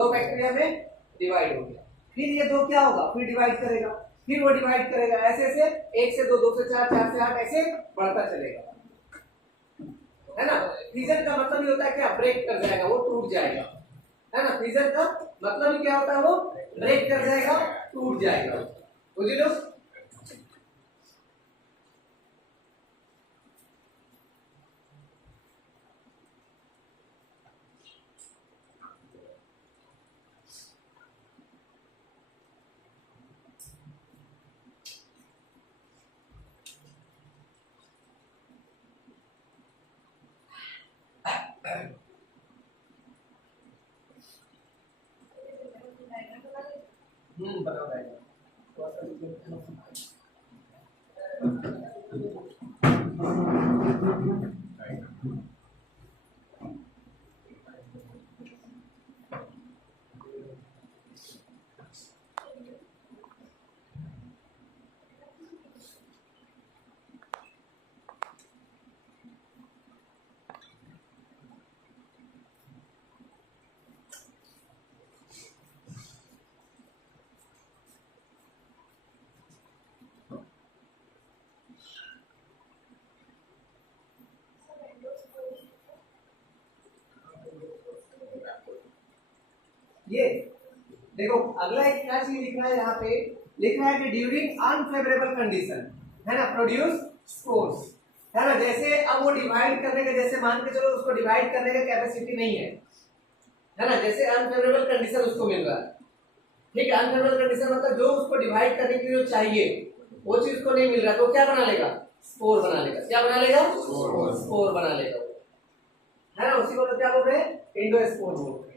दो बैक्टीरिया में डिवाइड हो गया, फिर ये दो क्या होगा, फिर डिवाइड करेगा, फिर वो डिवाइड करेगा, ऐसे ऐसे 1 से 2, 2 से 4, 4 से 8 ऐसे बढ़ता चलेगा, है ना। फिजन का मतलब ये होता है क्या, ब्रेक कर जाएगा, वो टूट जाएगा, है ना। फिजन का मतलब ही क्या होता है, वो ब्रेक कर जाएगा, टूट जाएगा, बुझ लो। बताओ ये देखो, अगला एक क्या चीज लिखा है यहाँ पे, लिखा है कि ड्यूरिंग अनफेवरेबल कंडीशन, है ना, प्रोड्यूस स्पोर्स, है ना। जैसे अब वो डिवाइड करने का, जैसे मान के चलो उसको डिवाइड करने का कैपेसिटी नहीं है ना, जैसे अनफेवरेबल कंडीशन उसको मिल रहा है, ठीक है। अनफेवरेबल कंडीशन मतलब जो उसको डिवाइड करने के लिए चाहिए वो चीज उसको नहीं मिल रहा, तो क्या बना लेगा, स्पोर बना लेगा। क्या बना लेगा, स्पोर बना लेगा, है ना। उसी को तो क्या बोल रहे हैं, इंडोस्पोर बोल रहे हैं।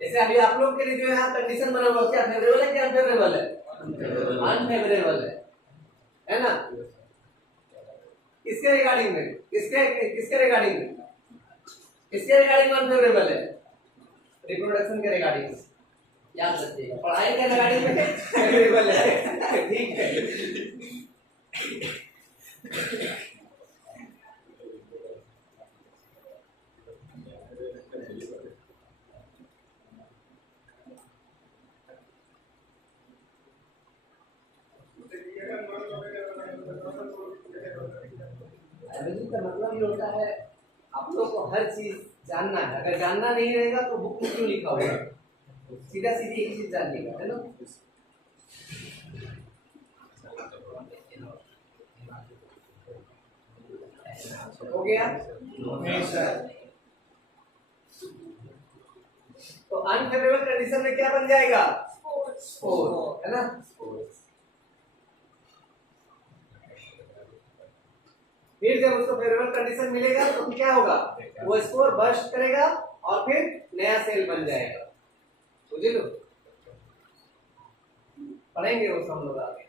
जैसे अभी आप लोग के लिए जो यहाँ कंडीशन बना हुआ, क्या फेवरेबल है क्या अनफेवरेबल है, अनफेवरेबल है ना। किसके रिगार्डिंग में, किसके किसके रिगार्डिंग में, किसके रिगार्डिंग में अनफेवरेबल है, रिप्रोडक्शन के रिगार्डिंग में, याद रखिएगा। पढ़ाई के रिगार्डिंग में फेवरेबल है, ठीक है। का मतलब ये होता है आप लोग को हर चीज जानना है, अगर जानना नहीं रहेगा तो बुक में क्यों लिखा होगा, सीधा सीधी एक चीज जानिएगा, है ना। हो गया, तो अनफेवरेबल कंडीशन में क्या बन जाएगा, स्पोर, है ना। फिर जब उसको फेवरेबल कंडीशन मिलेगा तो क्या होगा, वो स्पोर बर्स्ट करेगा और फिर नया सेल बन जाएगा, समझे लो। पढ़ेंगे वो हम लोग आगे।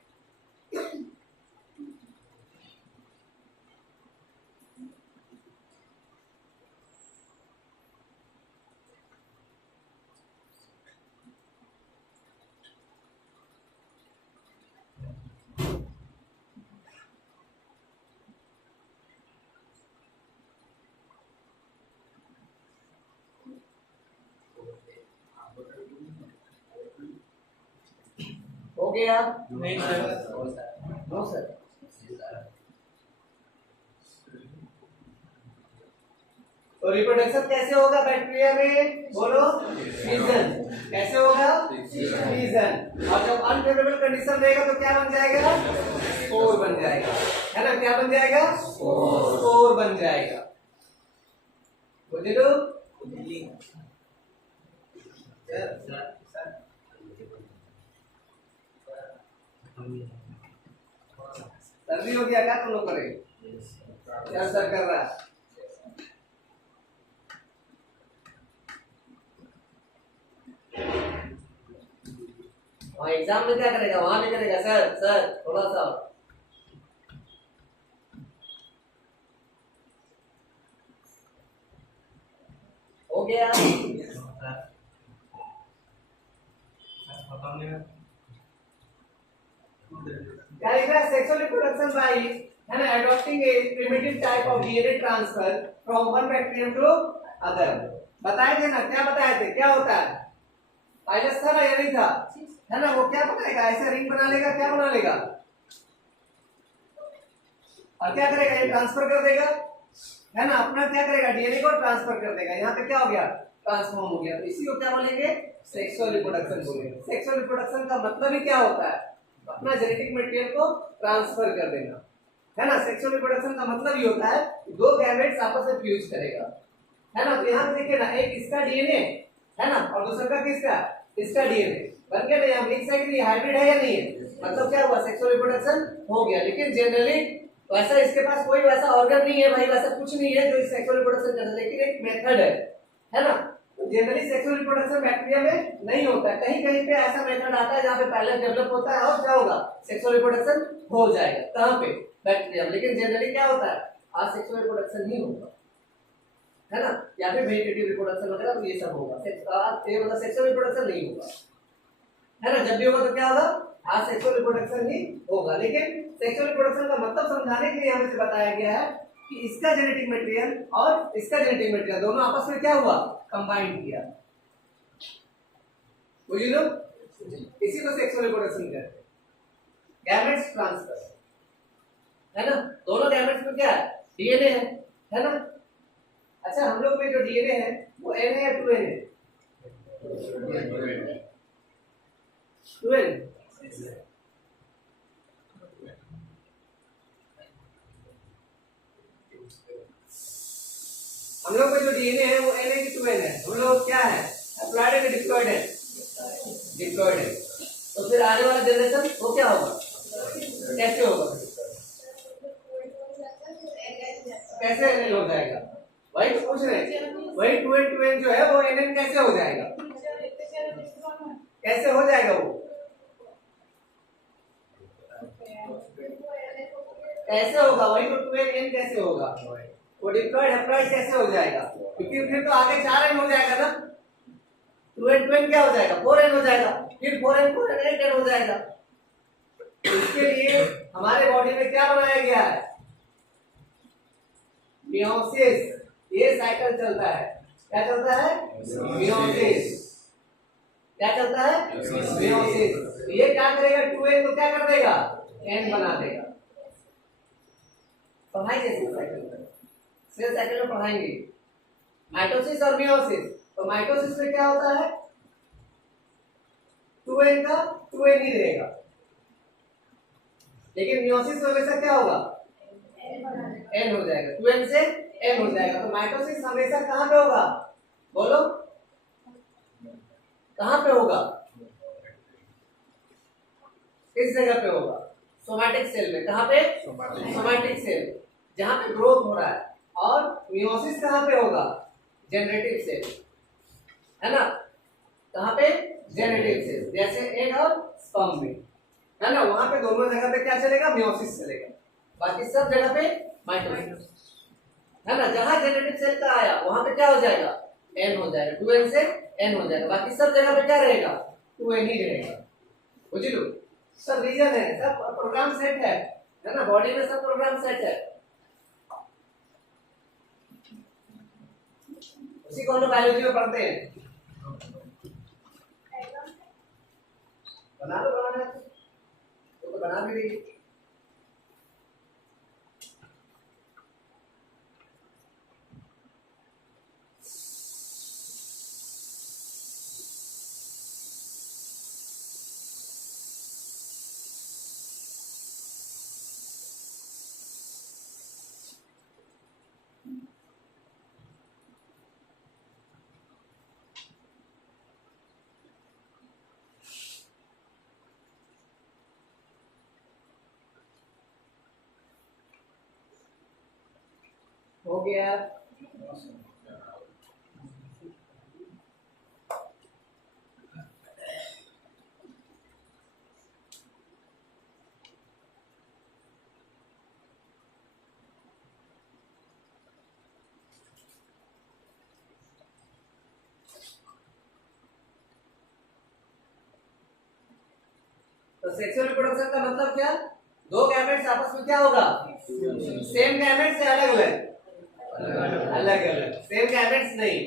हो गया, नहीं सर, नो सर। तो रिप्रोडक्शन कैसे होगा बैक्टीरिया में, बोलो, फिजन। कैसे होगा, फिजन। और जब अनफेवरेबल कंडीशन रहेगा तो क्या बन जाएगा, स्पोर बन जाएगा, है ना। क्या बन जाएगा, स्पोर बन जाएगा, बुझे लो। सर्दी हो गया क्या तुम लोग करेंगे, क्या सर कर रहा है। वहाँ एग्जाम में क्या करेगा, वहां भी करेगा, सर सर थोड़ा सा हो गया। क्या लिख रहा है, सेक्सुअल रिप्रोडक्शन बाय है ना, adopting a primitive type of DNA transfer from one bacterium to other। बताए थे ना, क्या बताए थे, क्या होता है, वायरस था ना या नहीं था, है ना, वो क्या बनाएगा, ऐसा रिंग बना लेगा, क्या बना लेगा, और क्या करेगा, ये ट्रांसफर कर देगा, है ना, अपना क्या करेगा, डीएनए को ट्रांसफर कर देगा, यहाँ पे क्या हो गया, ट्रांसफॉर्म हो गया। तो इसी को क्या बोलेंगे, सेक्सुअल रिप्रोडक्शन बोलेंगे। सेक्सुअल रिप्रोडक्शन का मतलब ही क्या होता है, अपना जेनेटिक मटेरियल को ट्रांसफर कर देना, है ना। सेक्सुअल रिप्रोडक्शन का मतलब ये होता है कि दो गैमेट्स आपस में फ्यूज करेगा, है ना। तो यहाँ पे देखिए ना, एक इसका डीएनए है ना, और दूसरा का किसका, इसका डीएनए बन गया ना, यहाँ मिक्स है कि हाइब्रिड है या नहीं है, मतलब क्या हुआ, सेक्सुअल रिप्रोडक्शन हो गया। लेकिन जनरली वैसा इसके पास कोई वैसा ऑर्गन नहीं है भाई, वैसा कुछ नहीं है जो इस सेक्सुअल रिप्रोडक्शन कर सके, लेकिन एक मेथड है ना। जनरली सेक्सुअल रिप्रोडक्शन बैक्टीरिया में नहीं होता है, कहीं कहीं पे ऐसा मेथड आता है जहाँ पे पहले डेवलप होता है और क्या होगा, सेक्सुअल रिप्रोडक्शन हो जाएगा, कहाँ पे, बैक्टीरिया में। लेकिन जनरली क्या होता है, असेक्सुअल रिप्रोडक्शन ही होगा, है ना, या फिर वेजिटेटिव रिप्रोडक्शन वगैरह, तो ये सब होगा, ये मतलब सेक्सुअल रिप्रोडक्शन नहीं होगा, है ना। जब भी होगा तो क्या होगा, असेक्सुअल रिप्रोडक्शन ही होगा। लेकिन सेक्सुअल रिप्रोडक्शन का मतलब समझाने के लिए हमें से बताया गया है कि इसका जेनेटिक मटेरियल और इसका जेनेटिक मटेरियल दोनों आपस में क्या हुआ, कंबाइन किया, बुझ लो, इसी को सेक्सुअल रिप्रोडक्शन कहते हैं, गैमेट्स ट्रांसफर, है ना। दोनों गैमेट्स में क्या है, डीएनए है ना। अच्छा, हम लोग में जो डीएनए है वो एन है या 2n है, 2n, हम लोग का जो डीएनए है वो एन है कि 2n है, हम लोग क्या है, एप्लाइड है कि डिप्लॉयड है, डिप्लॉयड है। तो फिर आने वाला जनरेशन वो क्या होगा, कैसे होगा, कैसे एन हो जाएगा, वही तो पूछ रहे हैं, वही 2n जो है वो एन कैसे हो जाएगा, कैसे हो जाएगा वो, कैसे होगा, वही तो 2n कैसे होगा, वो डिप्लॉयड हैप्लॉयड कैसे हो जाएगा, क्योंकि फिर तो आगे 4n हो जाएगा ना, 2n क्या हो जाएगा, 4n हो जाएगा, फिर 4n 8n हो जाएगा। तो इसके लिए हमारे बॉडी में क्या बनाया गया है, मियोसिस, ये साइकिल चलता है, क्या चलता है, मियोसिस, क्या चलता है, मियोसिस। ये क्या करेगा, 2n को क्या कर देगा, n बना देगा। पढ़ाएंगे सेल साइकिल में पढ़ाएंगे, माइटोसिस और मियोसिस। तो माइटोसिस में क्या होता है, 2n का 2n ही रहेगा, लेकिन मियोसिस में हमेशा क्या होगा, n हो जाएगा, 2n से n हो जाएगा। तो माइटोसिस हमेशा कहां पे होगा, बोलो कहां पे होगा, किस जगह पे होगा, सोमैटिक सेल में, कहां पे, सोमैटिक सेल, जहां पे ग्रोथ हो रहा है। और मियोसिस कहां पे होगा, जनरेटिव सेल, है ना, कहां पे, जनरेटिव सेल, जैसे एग और स्पर्म में, है ना, वहां पे दोनों जगह पे क्या चलेगा, मियोसिस चलेगा, बाकी सब जगह पे माइटोसिस, है ना। जहां जनरेटिव सेल का आया वहां पे क्या हो जाएगा, n हो जाएगा, 2n से n हो जाएगा, बाकी सब जगह पे क्या रहेगा, 2n ही रहेगा, बुझ लो। सब रीजन है, सब प्रोग्राम सेट है ना, बॉडी में सब प्रोग्राम सेट है, उसी को हम लोग बायोलॉजी में पढ़ते हैं। बना लो, बनाना तो बना भी देंगे। हो गया, तो सेक्सुअल रिप्रोडक्शन का मतलब क्या, दो गैमेट्स आपस में क्या होगा, सेम गैमेट्स से अलग अलग, अलग अलग, सेम गैमेट्स नहीं।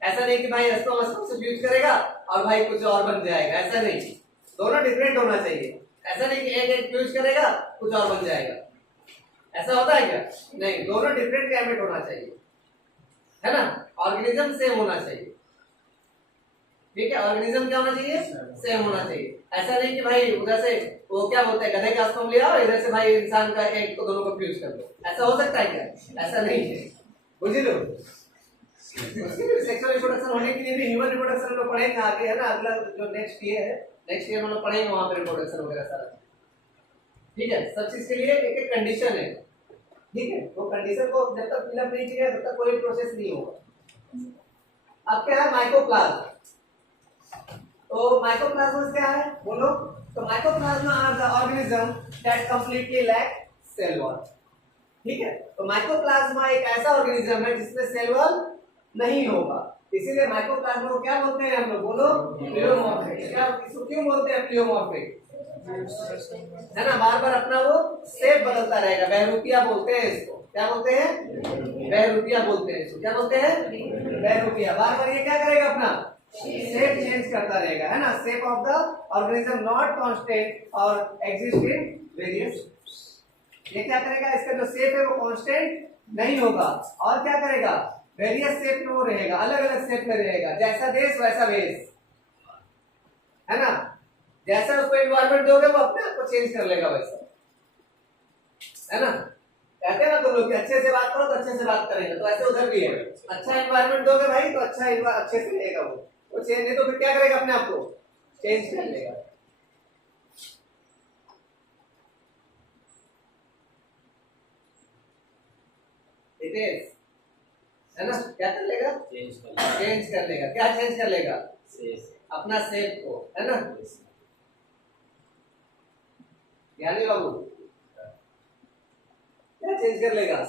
ऐसा नहीं कि भाई इसको सब्स्टिट्यूट करेगा और भाई कुछ और बन जाएगा, ऐसा नहीं, दोनों डिफरेंट होना चाहिए। ऐसा नहीं कि एक एक फ्यूज करेगा कुछ और बन जाएगा, ऐसा होता है क्या, नहीं, दोनों डिफरेंट गैमेट होना चाहिए, है ना, ऑर्गेनिज्म सेम होना चाहिए, ठीक है, ऑर्गेनिज्म क्या होना चाहिए, सेम होना चाहिए। ऐसा नहीं कि भाई उधर से वो क्या बोलते हैं गधे का स्पर्म ले आओ, इधर से भाई इंसान का एक को दोनों को फ्यूज कर दो, ऐसा हो सकता है क्या, ऐसा नहीं है, बुझ लो। सेक्सुअल रिप्रोडक्शन होने के लिए भी ह्यूमन रिप्रोडक्शन में पढ़ेंगे आगे, है ना, अगला जो नेक्स्ट ईयर है, नेक्स्ट ईयर हम लोग पढ़ेंगे वहां पे रिप्रोडक्शन वगैरह सारा, ठीक है। सब चीज के लिए एक एक कंडीशन है, ठीक है, वो कंडीशन को जब तक फिलअप नहीं किया तब तक कोई प्रोसेस नहीं होगा। अब क्या है माइकोप्लाज्म, तो माइकोप्लाज्म क्या है बोलो, तो mycoplasma are the organism that completely lack cell wall, ठीक है, तो माइकोप्लाज्मा एक ऐसा ऑर्गेनिज्म है जिसमें सेल वॉल नहीं होगा, इसीलिए माइकोप्लाज्मा को क्या बोलते हैं हम लोग, बोलो प्लियोमॉर्फिक। क्या इसको क्यों बोलते हैं प्लियोमॉर्फिक, है ना, बार बार अपना वो शेप बदलता रहेगा, बहरूपिया बोलते हैं इसको, क्या बोलते हैं, बहरूपिया बोलते हैं इसको, क्या बोलते हैं, बहरूपिया, बार बार ये क्या करेगा अपना शेप चेंज करता रहेगा, है ना, shape of the organism not constant और एग्जिस्ट इन वेरियस, ये क्या करेगा, इसका जो शेप है वो कांस्टेंट नहीं होगा, और क्या करेगा, वेरियस शेप में वो रहेगा, अलग अलग शेप में रहेगा, जैसा देश वैसा वेश, है ना, जैसा उसको एनवायरनमेंट दोगे वो अपने आप को चेंज कर लेगा वैसा, है ना, कहते हैं ना तुम लोग अच्छे से बात करो तो अच्छे से बात करेंगे, तो ऐसे उधर भी है, अच्छा एनवायरनमेंट दोगे भाई तो अच्छा अच्छे से रहेगा वो चेंज नहीं तो फिर क्या करेगा, अपने आप को चेंज कर लेगा। इट इज, है ना, क्या कर लेगा, चेंज कर लेगा, क्या चेंज कर लेगा, अपना शेप को, है ना, यानी बाबू क्या चेंज कर लेगा,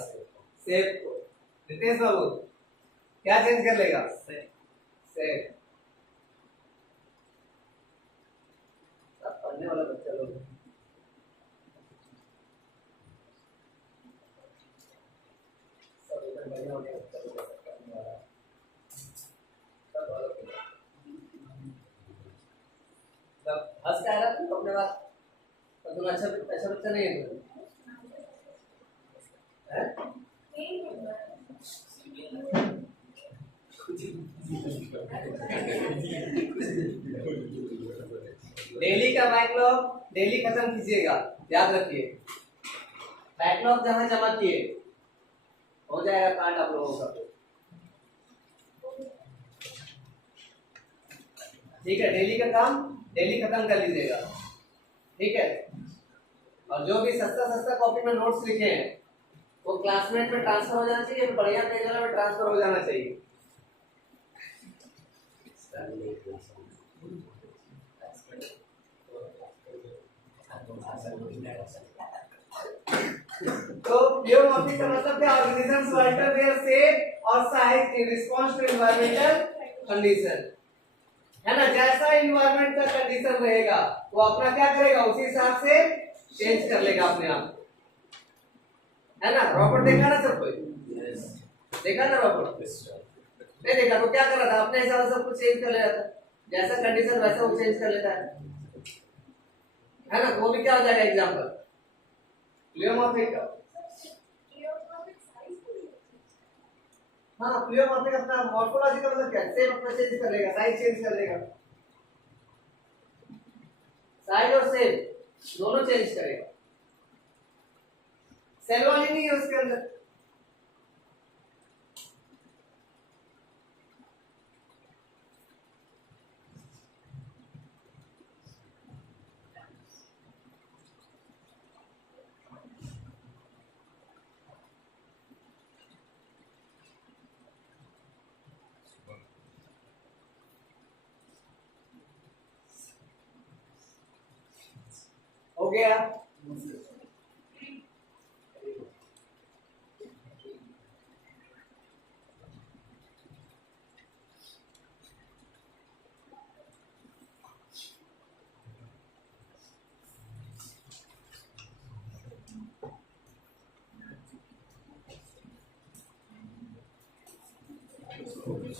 शेप को, रितेश बाबू क्या चेंज कर लेगा, शेप, सब पढ़ने वाला बच्चा लोग, सब बढ़िया हो गया, हंस का रहा तुम अपने बात, तो तुम अच्छा अच्छा बच्चा नहीं है तुम, डेली का बैकलॉग डेली खत्म कीजिएगा, याद रखिए, बैकलॉग जहां जमा किए हो जाएगा कांड आप लोगों का, ठीक है, डेली का काम डेली खत्म कर लीजिएगा, ठीक है, और जो भी सस्ता सस्ता कॉपी में नोट्स लिखे हैं वो क्लासमेट में ट्रांसफर हो जाना चाहिए, बढ़िया पेज वाला में ट्रांसफर हो जाना चाहिए। तो प्लियोमॉर्फिक का मतलब क्या, ऑर्गेनिजम्स अल्टर देयर शेप और size in response to environmental condition, है ना, जैसा एनवायरमेंट का कंडीशन रहेगा वो अपना क्या करेगा, उसी हिसाब से चेंज कर लेगा अपने आप, है ना। रॉबर्ट देखा ना सब कोई, देखा ना रॉबर्ट, नहीं देखा तो क्या कर रहा था, अपने हिसाब से सब कुछ चेंज कर लेता था, जैसा कंडीशन वैसा वो चेंज कर लेता है ना, वो भी क्या हो जाएगा एग्जांपल प्लियोमॉर्फिक का, हाँ प्लियोमॉर्फिक अपना मॉर्फोलॉजी का मतलब क्या है, सेम अपना चेंज कर लेगा, साइज चेंज कर लेगा, साइज और शेप दोनों चेंज करेगा, सेल वॉल ही नहीं है उसके अंदर, हो गया। हो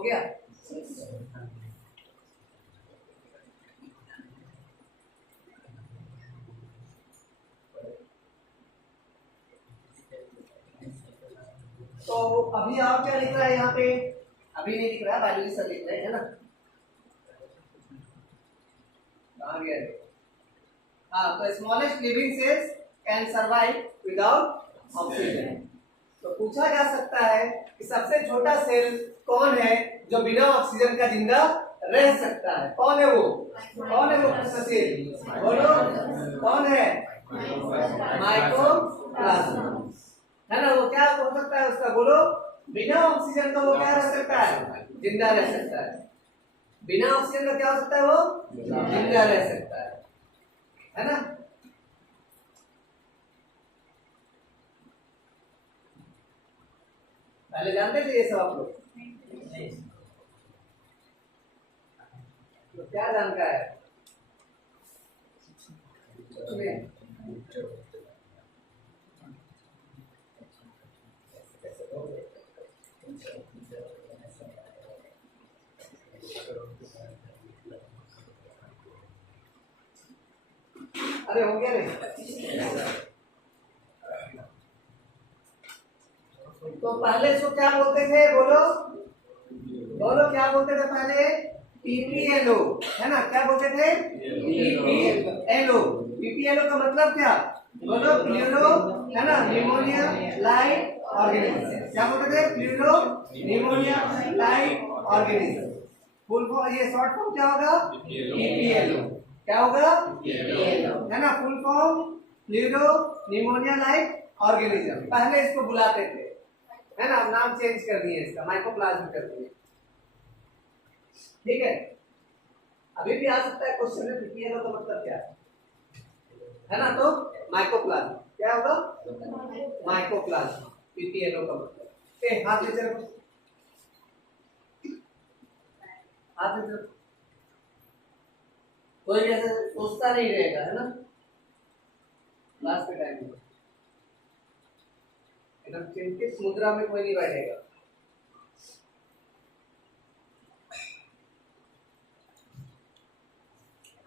गया। तो अभी आप क्या लिख रहा है यहाँ पे? अभी नहीं लिख रहा, बायोलॉजी सर लिख रहे हैं, है ना? कहाँ गया? हाँ, तो smallest living cells can survive without oxygen. तो पूछा जा सकता है कि सबसे छोटा सेल कौन है जो बिना ऑक्सीजन का जिंदा रह सकता है? कौन है वो? कौन है वो सेल? बोलो, कौन है? माइकोप्लाज्मा, है ना? वो क्या हो सकता है उसका? बोलो, बिना ऑक्सीजन का वो क्या रह सकता है? जिंदा रह सकता है। बिना ऑक्सीजन का क्या हो सकता है? वो जिंदा रह सकता है ना? पहले जानते थे ये सब आप लोग? तो क्या जानता है? अरे हो गया नहीं? तो पहले इसको क्या बोलते थे? बोलो बोलो, क्या बोलते थे पहले? पीपीएलओ, है ना? क्या बोलते थे? पीपीएलओ। पीपीएलओ का मतलब क्या? बोलो, प्लूरो, है ना? Pneumonia like organism. क्या बोलते थे? Pleuro pneumonia like organism. Full form, ये शॉर्ट फॉर्म क्या होगा? पीपीएलओ। क्या होगा? पीपीएलओ, है ना? Full form pleuro pneumonia like organism. पहले इसको बुलाते थे, है ना? नाम चेंज कर दिए इसका, माइकोप्लाज्म कर दिए। ठीक है, अभी भी आ सकता है क्वेश्चन में पीपीएलओ का मतलब क्या है ना? तो माइकोप्लाज्म क्या होगा? माइकोप्लाज्म, पीपीएलओ का मतलब। हाथ ले चलो, हाथ ले चलो। कोई ऐसे सोचता नहीं रहेगा, है ना? क्लास के टाइम में एकदम चिंतित मुद्रा में कोई नहीं बैठेगा।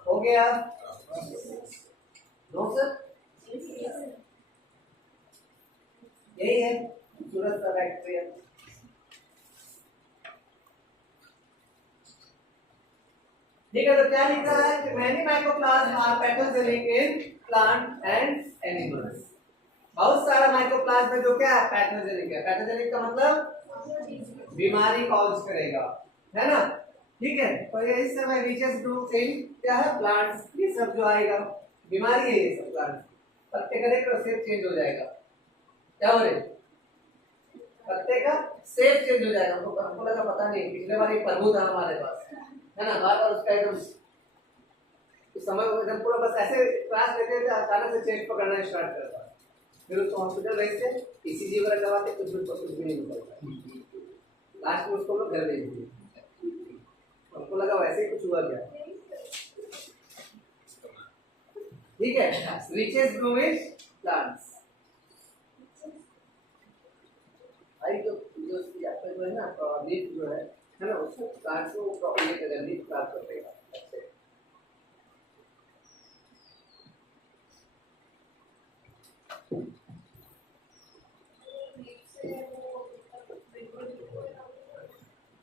हो गया? नो सर, यही है सूरज का बैक्टीरिया। ठीक है, तो क्या लिख रहा है कि many mycoplasma are pathogenic in plant and animals. बहुत सारा माइकोप्लाज्म है जो क्या है? पैथोजेनिक है। पैथोजेनिक का मतलब बीमारी कॉज करेगा, है ना? ठीक है, तो ये इस समय रीचेस ग्रुप इन क्या है? प्लांट्स। ये सब जो आएगा बीमारी है, ये सब प्लांट पत्ते का देखो शेप चेंज हो जाएगा। क्या हो रहा है? पत्ते का शेप चेंज हो जाएगा। हमको लगा पता नहीं, पिछले बार एक प्रभु था हमारे पास, है ना? बार बार उसका एकदम समय एकदम पूरा बस ऐसे क्लास लेते थे, अचानक से चेंज पकड़ना स्टार्ट करता, फिर उसको हॉस्पिटल भेजते, ईसीजी वगैरह करवाते, कुछ भी नहीं निकलता। लास्ट में उसको लोग घर भेज दिए। हमको लगा वैसे ही कुछ हुआ क्या। ठीक है, रीचेस ब्लूमिश प्लांट्स। भाई जो जो है ना, तो लीफ जो है ना, उसको प्लांट्स को प्रोपेगेट करेगा, लीफ प्राप्त करेगा।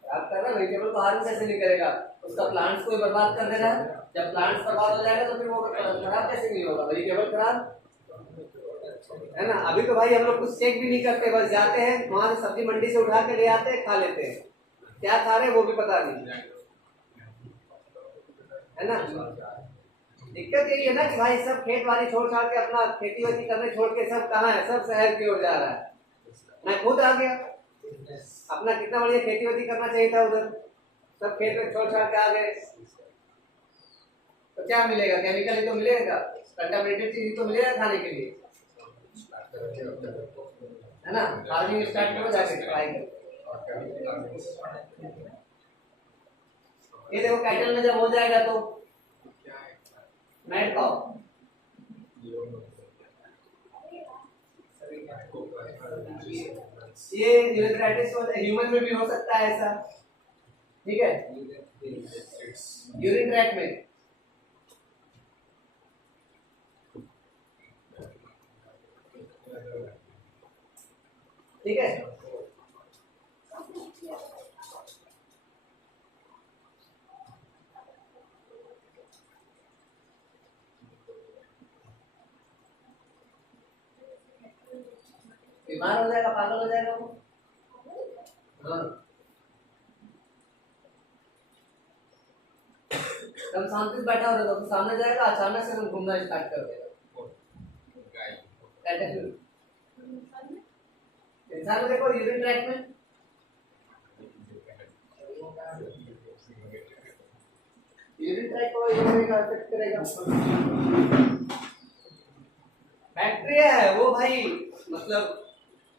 आप कर रहे हैं वेजिटेबल बाहर में कैसे निकलेगा? उसका प्लांट्स को बर्बाद कर देगा। जब प्लांट्स बर्बाद हो जाएगा तो फिर वो खराब कैसे नहीं होगा? वेजिटेबल खराब, है ना? अभी तो भाई हम लोग कुछ चेक भी नहीं करते, बस जाते हैं वहां से सब्जी मंडी से उठा के ले आते हैं, खा लेते हैं। क्या खा रहे हैं वो भी पता नहीं, है ना? दिक्कत यही है ना कि भाई सब खेत वाली छोड़ छाड़ के, अपना खेती वेती करने छोड़ के सब कहाँ है? सब शहर की ओर जा रहा है। मैं खुद आ गया, अपना कितना बढ़िया खेती वेती करना चाहिए था उधर, सब खेत में छोड़ छाड़ के आ गए। तो क्या मिलेगा? केमिकल ही तो मिलेगा, कंटामिनेटेड चीज तो मिलेगा खाने के लिए, है ना? फार्मिंग स्टार्ट करो, जाके ट्राई करो। ये देखो कैटल में जब हो जाएगा तो मैट काउ, ये यूरिथ्राइटिस ह्यूमन में भी हो सकता है ऐसा, ठीक है, यूरिन ट्रैक में। ठीक है, बीमार हो जाएगा, पागल हो जाएगा वो। हाँ, तुम शांति से बैठा हो रहे हो तो सामने जाएगा, अचानक से तुम घूमना स्टार्ट कर देगा। इंसान को देखो यूरिन ट्रैक में, यूरिन ट्रैक को ये करेगा, अफेक्ट करेगा। बैक्टीरिया है वो भाई, मतलब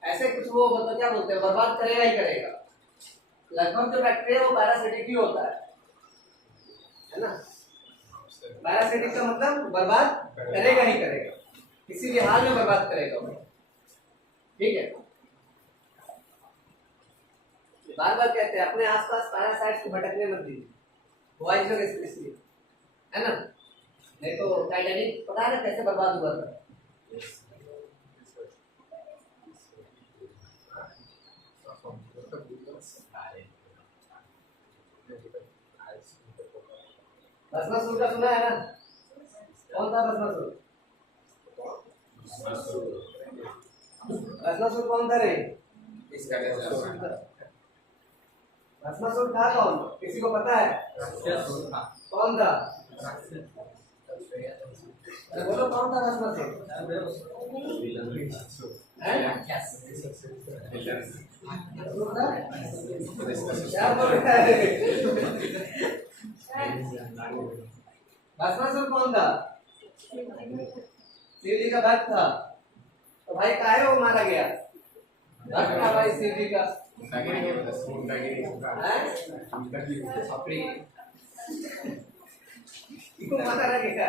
ऐसे कुछ वो मतलब क्या बोलते हैं, बर्बाद करेगा ही करेगा। लगभग जो बैक्टीरिया वो पैरासिटिक ही होता है ना। पैरासिटिक का मतलब बर्बाद करेगा ही करेगा, किसी भी हाल में बर्बाद करेगा वो। ठीक है, बार बार कहते हैं अपने आसपास पैरासाइट्स को भटकने मत दीजिए, बॉयज लोग स्पेशली, है ना। नहीं तो टाइटैनिक पता है ना कैसे बर्बाद हुआ था। भस्मासुर का सुना है ना, कौन था भस्मासुर? भस्मासुर कौन था रे? भस्मासुर था कौन, किसी को पता है? कौन था? बोलो कौन था भस्मासुर? क्या बोल रहा है? भस्मासुर कौन था? शिव जी का भक्त था। तो भाई काहे वो मारा गया? भक्त था भाई शिव जी का। इसको माता रखेगा,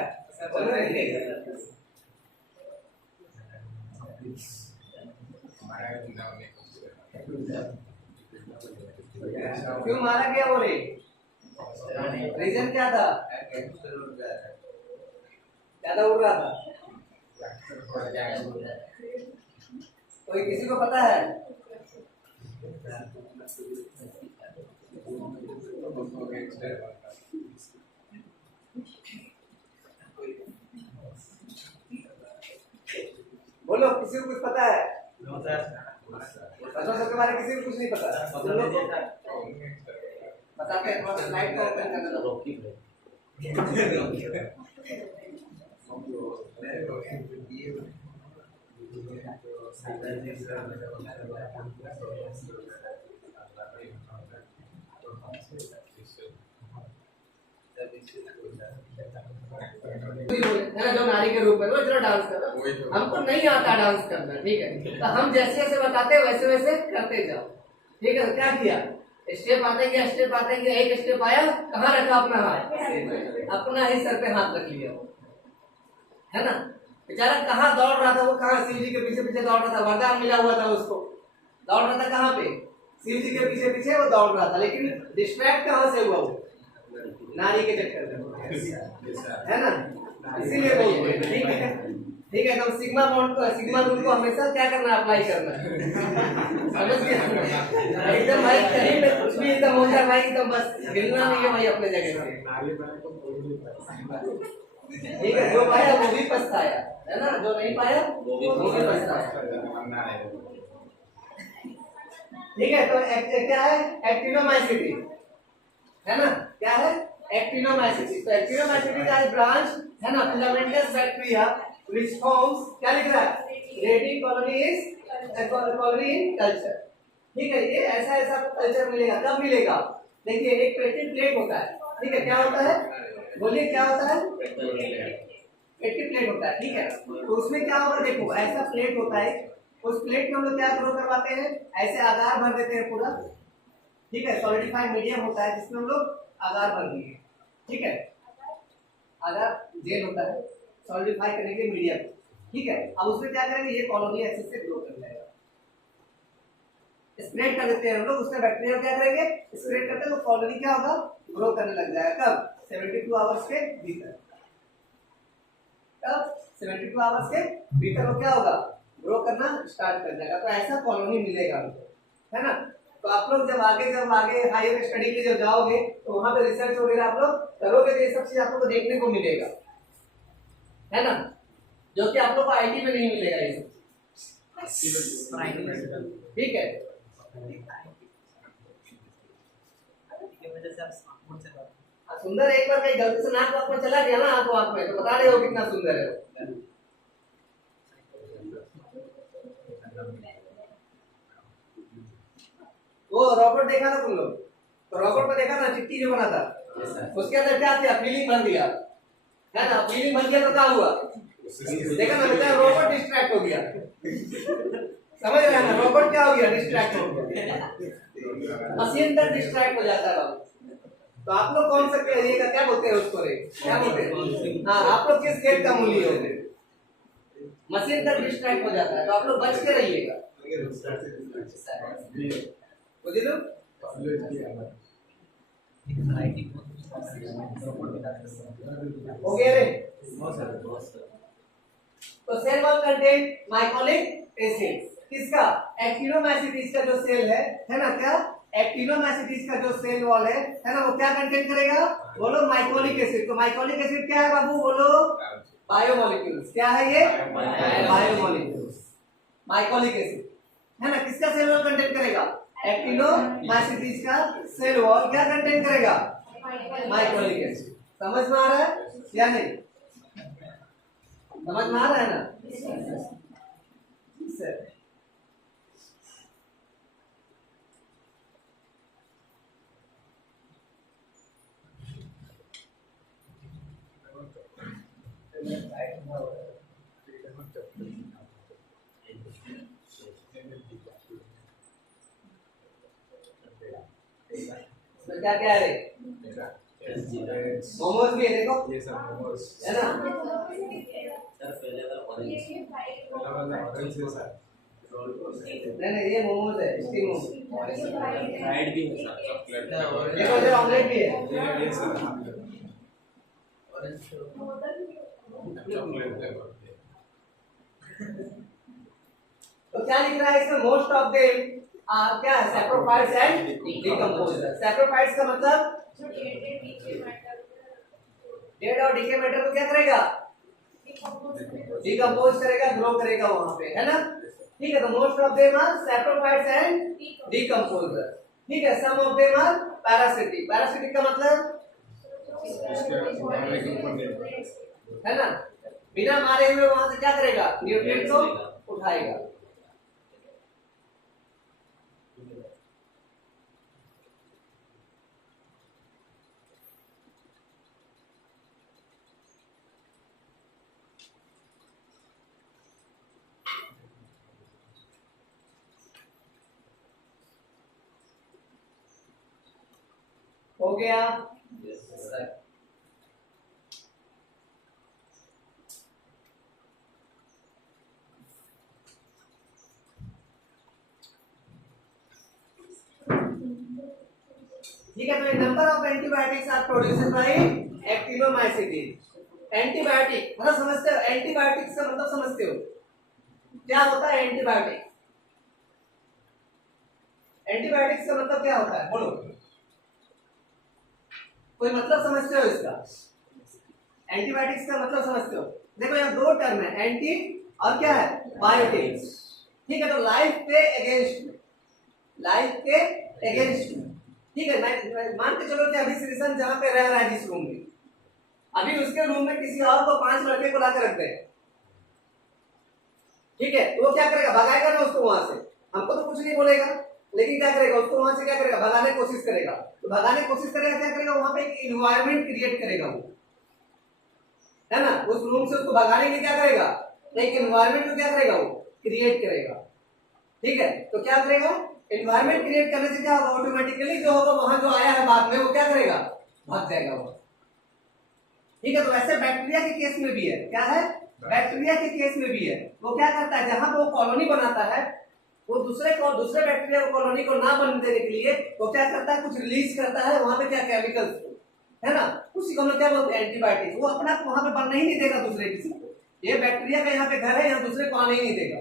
क्यों मारा गया बोले? रीजन क्या था? ज्यादा उड़ रहा था। कोई किसी को पता है? बोलो, किसी को कुछ पता है? सबके बारे में किसी को कुछ नहीं पता। बताते हैं, थोड़ा स्लाइड को ओपन करना दो। जो नारी के रूप में वो इतना डांस कर रहा, हमको नहीं आता डांस करना, ठीक है, तो हम जैसे जैसे बताते हैं वैसे वैसे करते जाओ। ठीक है, तो क्या किया, स्टेप आते गया, स्टेप आते गया, एक स्टेप आया, कहाँ रखा अपना हाथ? अपना ही सर पे हाथ रख लिया, है ना। बेचारा कहाँ दौड़ रहा था, वो कहाँ शिव जी के पीछे पीछे दौड़ रहा था, वरदान मिला हुआ था उसको, दौड़ रहा था कहाँ पे? शिव जी के पीछे पीछे वो दौड़ रहा था, लेकिन डिस्ट्रैक्ट कहाँ से हुआ वो? नारी के चक्कर में, है ना। इसीलिए बोलते हैं, ठीक है, ठीक है। तो सिग्मा बॉन्ड को, सिग्मा रूल को हमेशा क्या करना, अप्लाई करना, समझ गए? एकदम भाई कहीं पे कुछ भी एकदम हो जाए भाई, एकदम बस हिलना नहीं है भाई अपने जगह से, ठीक है। जो पाया वो भी पछताया, है ना, जो नहीं पाया वो भी पछताया, ठीक है। तो क्या है? एक्टिनोमाइसिटी, है ना। क्या है? एक्टिनोमाइसिटी। तो एक्टिनोमाइसिटी का ब्रांच है ना, फिलामेंटस बैक्टीरिया व्हिच फॉर्म्स, क्या लिख रहा है? Ready colony in culture. ठीक है, ये ऐसा ऐसा कल्चर मिलेगा। कब मिलेगा? देखिए, एक पेटी प्लेट होता है, ठीक है, क्या होता है? बोलिए क्या होता है? पेटी प्लेट होता है, ठीक है। तो उसमें क्या होगा, देखो ऐसा प्लेट होता है, उस प्लेट में हम लोग क्या ग्रो करवाते हैं, ऐसे आधार भर देते हैं पूरा, ठीक है। सॉलिडिफाइड मीडियम होता है जिसमें हम लोग आधार भर दिए, ठीक है। आधार जेल होता है सॉलिडिफाई करने के मीडियम, ठीक है। अब उसमें क्या करेंगे, ये कॉलोनी अच्छे से ग्रो कर जाएगा, स्प्रेड कर देते हैं हम लोग, उसमें बैक्टीरिया क्या करेंगे, स्प्रेड करते हैं तो कॉलोनी क्या होगा, ग्रो करने लग जाएगा। कब, 72 आवर्स के भीतर। कब, 72 आवर्स के भीतर वो क्या होगा, ग्रो करना स्टार्ट कर जाएगा। तो ऐसा कॉलोनी मिलेगा हमको, है ना। तो आप लोग जब आगे हायर स्टडी के जब जाओगे तो वहां पे रिसर्च वगैरह आप लोग करोगे तो ये सब चीज आप लोग को देखने को मिलेगा, है ना, जो कि आप लोग को आईटी में नहीं मिलेगा ये सब, ठीक है। सुंदर, एक बार कहीं गलती से नाक वाक में चला गया ना आंख में, तो बता रहे हो कितना सुंदर है। वो रॉबर्ट देखा ना तुम लोग, तो रॉबर्ट में देखा ना चिट्ठी जो बना था, उसके अंदर क्या था, फीलिंग भर दिया, है ना। फीलिंग भर दिया तो क्या हुआ, देखा ना बेटा, रॉबर्ट डिस्ट्रैक्ट हो गया, समझ रहे हैं ना, रॉबर्ट क्या हो गया, डिस्ट्रैक्ट हो गया, मशीन तक डिस्ट्रैक्ट हो जाता है। तो आप लोग कौन सा करिएगा, क्या बोलते हैं उसको, रे क्या बोलते हैं, हाँ, आप लोग किस खेत का मूल्य होते हैं, मशीन तक डिस्ट्रैक्ट हो जाता है, तो आप लोग बच के रहिएगा, बुझे लो। हो गया रे। तो cell wall contain mycolic acid, किसका, एक्टिनोमाइसीट्स का जो सेल है ना, क्या एक्टिनोमाइसीट्स का जो सेल वॉल है ना, वो क्या कंटेन करेगा, बोलो माइकोलिक एसिड। तो माइकोलिक एसिड क्या है बाबू, बोलो बायोमोलिक्यूल्स। क्या है ये, बायोमोलिक्यूल्स, माइकोलिक एसिड, है ना। किसका सेल वॉल कंटेन करेगा, एक्टिनोमाइसीट्स का सेल वॉल क्या कंटेन करेगा, माइकोलिक एसिड। समझ में आ रहा है या नहीं, समझ में आ रहा है ना, सर। तो क्या क्या है, मोमोज भी है, देखो है ना, नहीं ये मोमोज है, स्टीम मोमोज, फ्राइड भी है, देखो इधर ऑमलेट भी है, तो क्या लिख रहा है इसमें, मोस्ट ऑफ देम क्या है, सैप्रोफाइट्स एंड डिकम्पोजर। सैप्रोफाइट्स का मतलब डेड और डीके मैटर को क्या करेगा, डिकम्पोज करेगा, ग्रो करेगा वहां पे, है ना, ठीक है। तो most of them are saprophytes and decomposer, ठीक है। Some of them are parasitic. Parasitic का मतलब है ना, बिना मारे हुए वहां से क्या करेगा, न्यूट्रिएंट को उठाएगा। हो गया, ठीक है। तो number of antibiotics are produced by actinomycetes. Antibiotic मतलब समझते हो, एंटीबायोटिक्स का मतलब समझते हो क्या होता है, एंटीबायोटिक, एंटीबायोटिक्स का मतलब क्या होता है, बोलो, कोई मतलब समझते हो इसका, एंटीबायोटिक्स का मतलब समझते हो। देखो यहाँ दो टर्म है, एंटी और क्या है, बायोटिक्स, ठीक है। तो लाइफ के अगेंस्ट, लाइफ के अगेंस्ट, ठीक है। मान के चलो कि अभी श्रीसन जहां पे रह रहा है जिस रूम में, अभी उसके रूम में किसी और को 5 लड़के को लाकर रख दे, ठीक है। तो वो क्या करेगा, भगाएगा ना उसको वहां से, हमको तो कुछ नहीं बोलेगा, लेकिन क्या करेगा, उसको वहां से क्या करेगा, भगाने की कोशिश करेगा। तो भगाने की कोशिश करेगा, क्या करेगा, वहां पे एक इन्वायरमेंट क्रिएट करेगा वो, है ना। उस रूम से उसको भगाने के लिए क्या करेगा, एक इन्वायरमेंट को क्या करेगा, वो क्रिएट करेगा। ठीक है, तो क्या करेगा, एनवायरमेंट क्रिएट करने से क्या होगा, ऑटोमेटिकली जो होगा वहां जो आया है बाद में वो क्या करेगा, भाग जाएगा वो। ठीक है, तो वैसे बैक्टीरिया के केस में भी है, क्या है, बैक्टीरिया के केस में भी है, वो क्या करता है, जहां पे वो कॉलोनी बनाता है वो दूसरे बैक्टीरिया को कॉलोनी को ना बनने देने के लिए वो क्या करता है, कुछ रिलीज करता है वहां पे, क्या केमिकल्स, है ना, उसी को हम लोग क्या बोलते हैं, एंटीबायोटिक। वो अपना वहां पे बनने ही नहीं देगा दूसरे किसी को, ये बैक्टीरिया का यहाँ पे घर है, यहाँ दूसरे को आने ही नहीं देगा,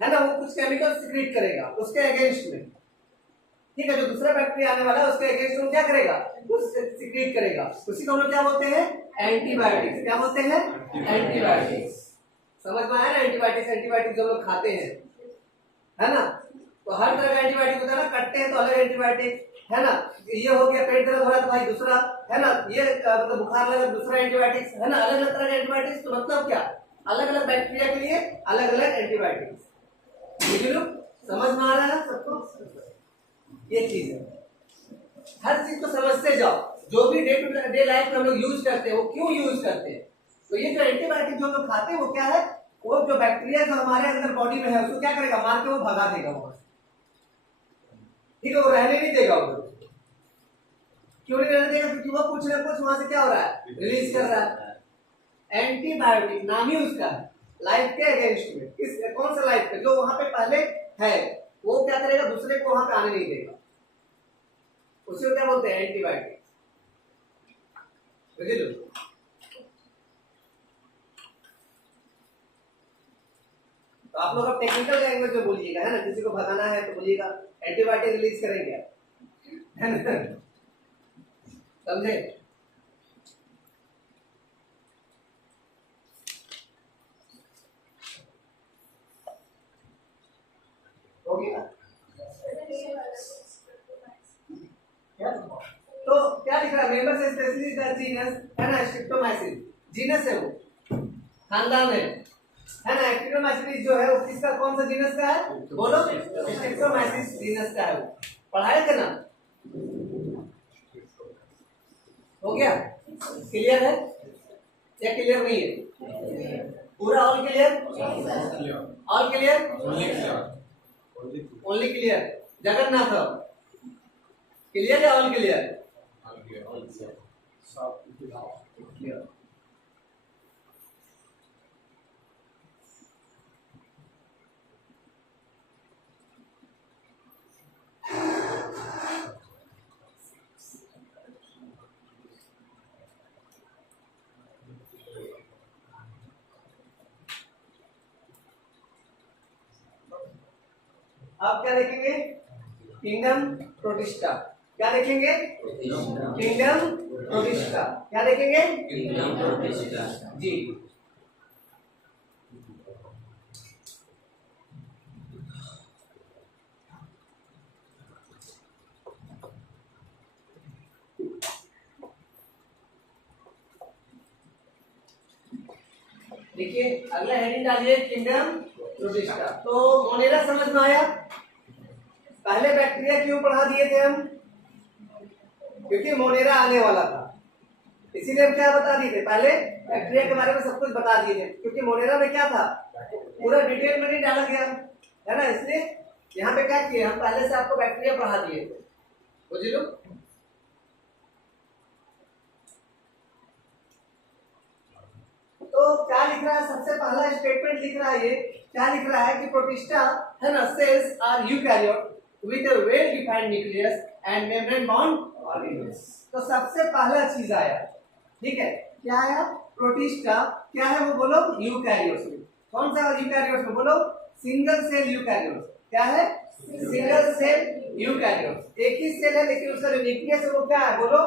है ना, वो कुछ केमिकल सिक्रीट करेगा उसके अगेंस्ट में। ठीक है, जो दूसरा बैक्टीरिया आने वाला है उसके अगेंस्ट में क्या करेगा, सिक्रीट करेगा, उसी को हम लोग क्या बोलते हैं, एंटीबायोटिक्स। क्या बोलते हैं, एंटीबायोटिक्स। समझ में आया ना, एंटीबायोटिक्स, एंटीबायोटिक्स जो लोग खाते हैं, है ना, तो हर तरह का एंटीबायोटिक होता है ना, कटते हैं तो अलग एंटीबायोटिक, है ना, ये हो गया, पेट दर्द हो रहा है तो भाई दूसरा, है ना, ये मतलब बुखार लगा दूसरा एंटीबायोटिक्स, है ना, अलग अलग तरह के एंटीबायोटिक्स। तो मतलब क्या, अलग अलग बैक्टीरिया के लिए अलग अलग एंटीबायोटिक्स। समझ में आ रहा है सबको, ये चीज है, हर चीज को समझते जाओ, जो भी डे टू डे लाइफ में हम लोग यूज करते हैं वो क्यों यूज करते हैं। तो ये जो एंटीबायोटिक जो हम लोग खाते हैं वो क्या है, वो जो बैक्टीरिया जो हमारे अंदर बॉडी में है उसको क्या करेगा, मार के वो भगा देगा वहां से। ठीक है, वो रहने नहीं देगा, वो क्यों नहीं रहने देगा, क्योंकि वो कुछ ना कुछ वहां से क्या हो रहा है, रिलीज कर रहा है। एंटीबायोटिक नाम ही उसका है, लाइफ के अगेंस्ट में, किस कौन सा लाइफ पे, जो वहां पे पहले है वो क्या करेगा, दूसरे को वहां पे आने नहीं देगा, उसे क्या बोलते हैं, एंटीबायोटिक। बुझ लो, तो आप लोग अब टेक्निकल लैंग्वेज में बोलिएगा, है ना, किसी को भगाना है तो बोलिएगा एंटीबायोटिक रिलीज करेंगे, है ना, समझे। हो गया, तो क्या लिख रहा है, मेंबर से स्पेशली द जीनस, है ना, स्ट्रिप्टोमाइसिन जीनस है, वो खानदान है ना, एक्टिनोमाइसिस जो है वो किसका, कौन सा जीनस का है, बोलो, स्ट्रिप्टोमाइसिस जीनस का है वो, पढ़ाए थे ना, हो गया, क्लियर है या क्लियर नहीं है, पूरा all clear, all clear, only clear, Jagannath clear या ऑल क्लियर, आप क्या देखेंगे, किंगडम प्रोटिस्टा, क्या देखेंगे, किंगडम प्रोटिस्टा, क्या देखेंगे, किंगडम प्रोटिस्टा जी। देखिए अगला हेडिंग डालिए, किंगडम प्रोटिस्टा। तो मोनेरा समझ में आया, पहले बैक्टीरिया क्यों पढ़ा दिए थे हम, क्योंकि मोनेरा आने वाला था, इसीलिए हम क्या बता दिए थे, पहले बैक्टीरिया के बारे में सब कुछ बता दिए थे, क्योंकि मोनेरा में क्या था, पूरा डिटेल में नहीं डाला गया, है ना, इसलिए यहाँ पे क्या किए, हम पहले से आपको बैक्टीरिया पढ़ा दिए थे, बुझ लो। तो क्या लिख रहा है, सबसे पहला स्टेटमेंट लिख रहा है, ये क्या लिख रहा है कि प्रोटिस्टा, है ना, cells are eukaryote with a well defined nucleus and membrane bound organelles. तो सबसे पहला चीज आया, ठीक है, क्या आया, प्रोटिस्टा क्या है वो बोलो, यूकैरियोट्स में, कौन सा यूकैरियोट्स में बोलो, सिंगल सेल यूकैरियोट्स, क्या है, सिंगल सेल यूकैरियोट्स, एक ही सेल है लेकिन उसका जो न्यूक्लियस है वो क्या है बोलो,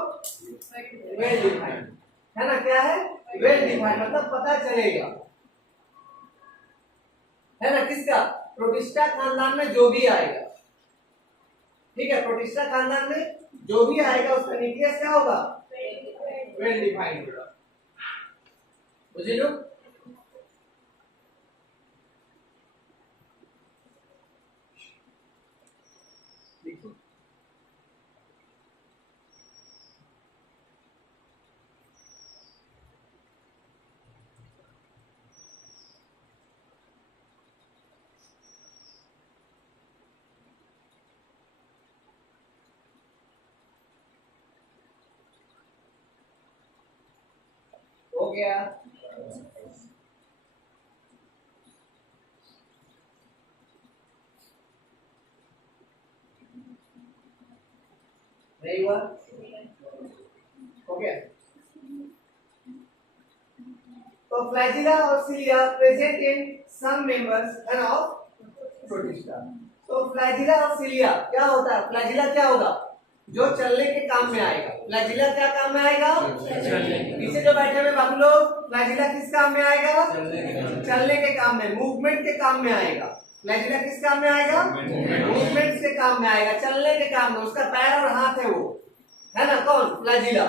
वेल डिफाइंड, है ना, क्या है, वेल डिफाइंड, मतलब पता चलेगा, है ना, किसका, प्रोटिस्टा खानदान में जो भी आएगा, ठीक है, प्रोटिस्टा खानदान में जो भी आएगा उसका न्यूक्लियस क्या होगा, वेल डिफाइंड होगा, बुझे लो। गया। नहीं हुआ? हो गया। तो फ्लैजिला और cilia present in some members and of protista. तो फ्लैजिला और सिलिया क्या होता है? फ्लैजिला क्या होगा? जो चलने के काम में आएगा। फ्लैजिला क्या काम में आएगा? पीछे जो बैठे हुए बाबू लोग, फ्लैजिला किस काम में आएगा? चलने के काम में, मूवमेंट के काम में आएगा। फ्लैजिला किस काम में आएगा? मूवमेंट के काम में आएगा, चलने के काम में। उसका पैर और हाथ है वो, है ना? कौन? फ्लैजिला।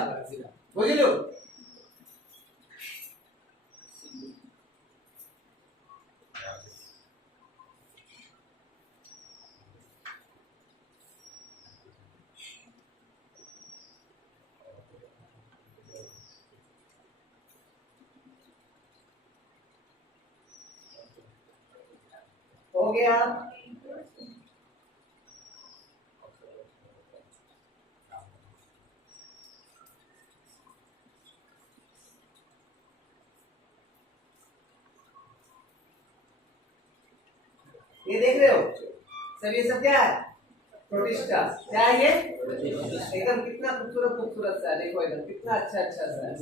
बुझ लो। हो गया। ये देख रहे हो सब? ये सब क्या है? प्रोटिस्टा। क्या है ये? एकदम कितना खूबसूरत खूबसूरत सा, देखो एकदम कितना अच्छा अच्छा सा है।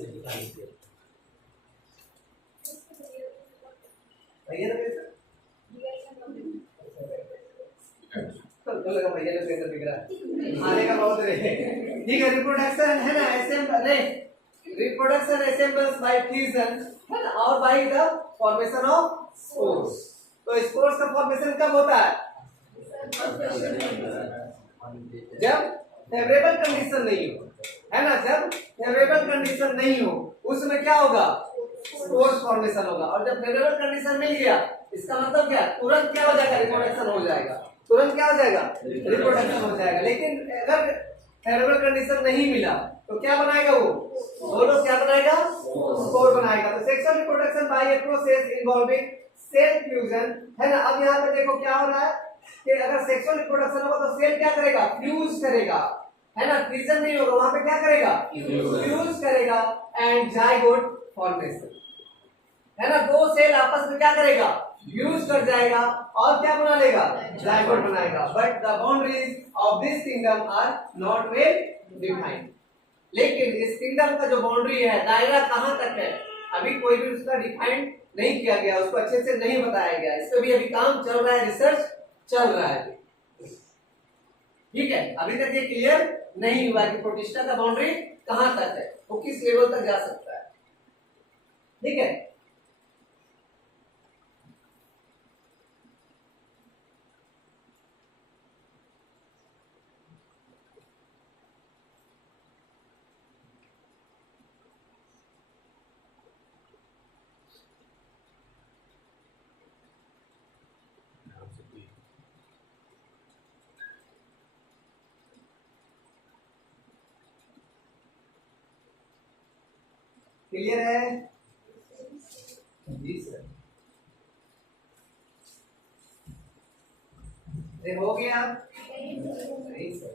भैया तो कैसा? तो लगा भैया लोग कैसा दिख रहा? आने का बहुत रे। ठीक है। रिप्रोडक्शन है ना, असेंबल नहीं, रिप्रोडक्शन असेंबल्स बाय फ्यूजन, है ना, और by the formation of spores. तो स्पोर्स का फॉर्मेशन कब होता है? जब फेवरेबल कंडीशन नहीं हो, है ना? जब फेवरेबल कंडीशन नहीं हो उसमें क्या होगा? स्पोर्स फॉर्मेशन होगा। और जब फेवरेबल कंडीशन मिल गया, इसका मतलब क्या? तुरंत क्या हो जाएगा? रिप्रोडक्शन हो जाएगा। तुरंत क्या हो जाएगा? रिप्रोडक्शन हो जाएगा। लेकिन अगर फेवरेबल कंडीशन नहीं मिला तो क्या बनाएगा वो? दोनों क्या बनाएगा? स्पोर बनाएगा। तो sexual reproduction by a process involving cell fusion, है ना? अब यहाँ पे देखो क्या हो रहा है कि अगर सेक्सुअल रिप्रोडक्शन होगा तो सेल क्या करेगा? फ्यूज करेगा, है ना? फ्यूजन नहीं होगा, वहां पे क्या करेगा? फ्यूज करेगा एंड जाइगोट फॉर्मेशन, है ना? दो सेल आपस में क्या करेगा? फ्यूज कर जाएगा और क्या बना लेगा? जाइगोट बनाएगा। But the boundaries of this kingdom are not well defined. लेकिन इस किंगडम का जो बाउंड्री है, दायरा कहां तक है, अभी कोई भी उसका डिफाइंड नहीं किया गया, उसको अच्छे से नहीं बताया गया। इस पे भी अभी काम चल रहा है, रिसर्च चल रहा है। ठीक है, अभी तक ये क्लियर नहीं हुआ कि प्रोटिस्टा का बाउंड्री कहां तक है, वो किस लेवल तक जा सकता है। ठीक है। क्लियर है? जी सर। ये हो गया? नहीं सर,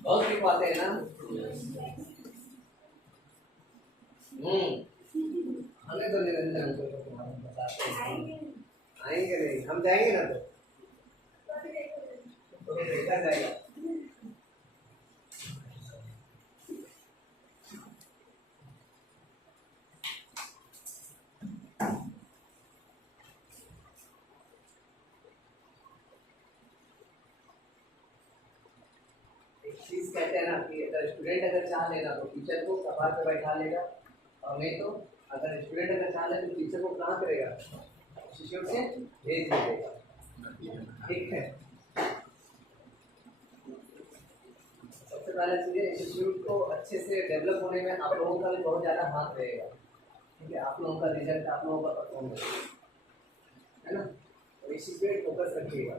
बहुत लिखवाते हैं ना। हमें तो निरंजन बताते हैं। आएंगे नहीं, हम जाएंगे ना तो देखा जाएगा। चीज कहते हैं ना कि अगर स्टूडेंट अगर चाह लेना तो टीचर को कपार पे बैठा लेगा, और नहीं तो अगर स्टूडेंट अगर चाह ले तो टीचर को कहाँ करेगा? शिष्यों से भेज देगा। ठीक है। सबसे पहले चीजें इंस्टीट्यूट को अच्छे से डेवलप होने में आप लोगों का भी बहुत ज्यादा हाथ रहेगा। ठीक है, आप लोगों का रिजल्ट, आप लोगों का परफॉर्मेंस, है ना? तो इस चीज पे फोकस रखिएगा।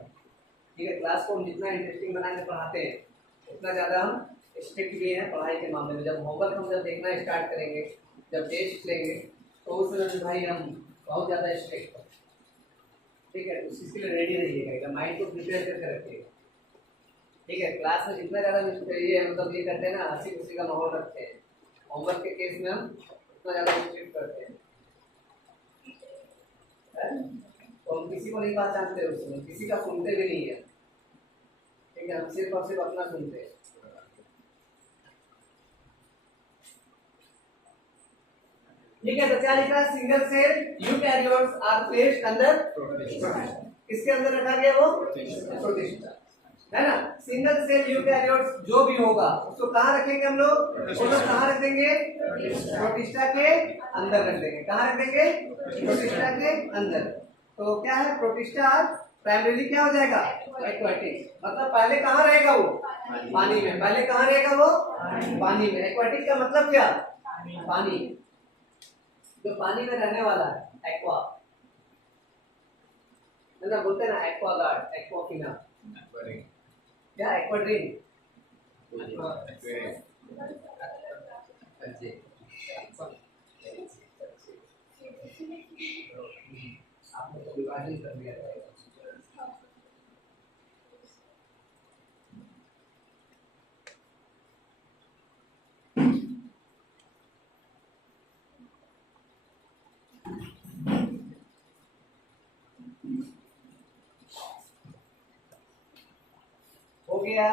ठीक है, क्लास को हम जितना इंटरेस्टिंग बना के पढ़ाते हैं उतना ज़्यादा हम स्ट्रिक्ट भी हैं पढ़ाई के मामले में। जब होमवर्क हम जब देखना स्टार्ट करेंगे, जब टेस्ट लेंगे, तो उस समय भाई हम बहुत ज़्यादा स्ट्रिक्ट हैं। ठीक है, तो उस चीज़ के लिए रेडी रहिएगा, एकदम माइंड को प्रिपेयर करके रखिएगा। ठीक है, क्लास में जितना ज्यादा ये मतलब ये करते हैं ना, हंसी खुशी का माहौल रखते हैं। होमवर्क के केस में हम उतना ज्यादा स्ट्रिक्ट करते हैं, तो हम किसी को नहीं पहचानते, उसमें किसी का सुनते भी नहीं है। ठीक है, हम सिर्फ और सिर्फ अपना सुनते हैं। ठीक है, तो क्या लिखा है? Single cell eukaryotes are placed under किसके अंदर रखा गया? वो प्रोटिस्टा, है ना। सिंगल सेल यूकैरियोट्स जो भी होगा उसको कहाँ रखेंगे हम लोग? उसको कहाँ रख देंगे? प्रोटिस्टा के अंदर रख देंगे। कहाँ रख देंगे? प्रोटिस्टा के अंदर। तो क्या है? प्रोटिस्टा प्राइमरीली क्या हो जाएगा? एक्वाटिक। मतलब पहले कहाँ रहेगा वो? पानी में। पहले कहाँ रहेगा वो? पानी में। एक्वाटिक का मतलब क्या? पानी, जो पानी में रहने वाला है, एक्वा, है ना। बोलते हैं ना एक्वा गार्ड, एक्वाफिना, क्या एक्वाड्रिंग, आपने तो विभाजन कर दिया है। हो गया?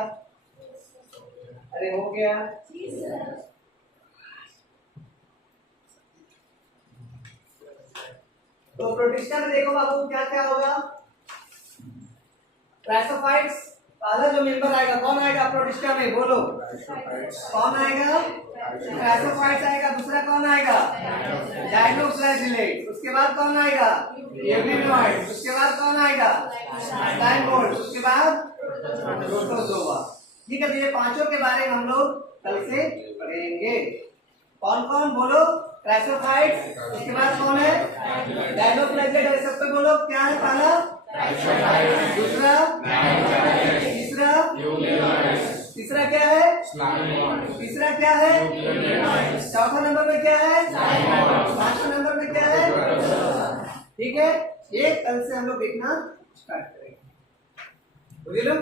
अरे हो गया? तो प्रोटिस्टा में देखो बाबू क्या क्या होगा? क्राइसोफाइट्स, पहला जो मेंबर आएगा कौन आएगा प्रोटिस्टा में? बोलो कौन आएगा? क्राइसोफाइट्स आएगा। दूसरा कौन आएगा? डायनोफ्लैजिलेट। उसके बाद कौन आएगा? यूनिनॉइड। उसके बाद कौन आएगा? स्टाइनबोर्ड। उसके बाद प्रोटोजोआ। ठीक है, तो ये पांचों के बारे में हम लोग कल से पढ़ेंगे। कौन कौन? बोलो क्राइसोफाइट्स। उसके बाद कौन है? डायनोफ्लैजिलेट। सब पे बोलो क्या है? पहला दूसरा, तीसरा, तीसरा क्या है? तीसरा क्या है? चौथा नंबर पे क्या है? पांचवा नंबर पे क्या है? ठीक है, ये कल से हम लोग देखना स्टार्ट करेंगे। बुझे लोग?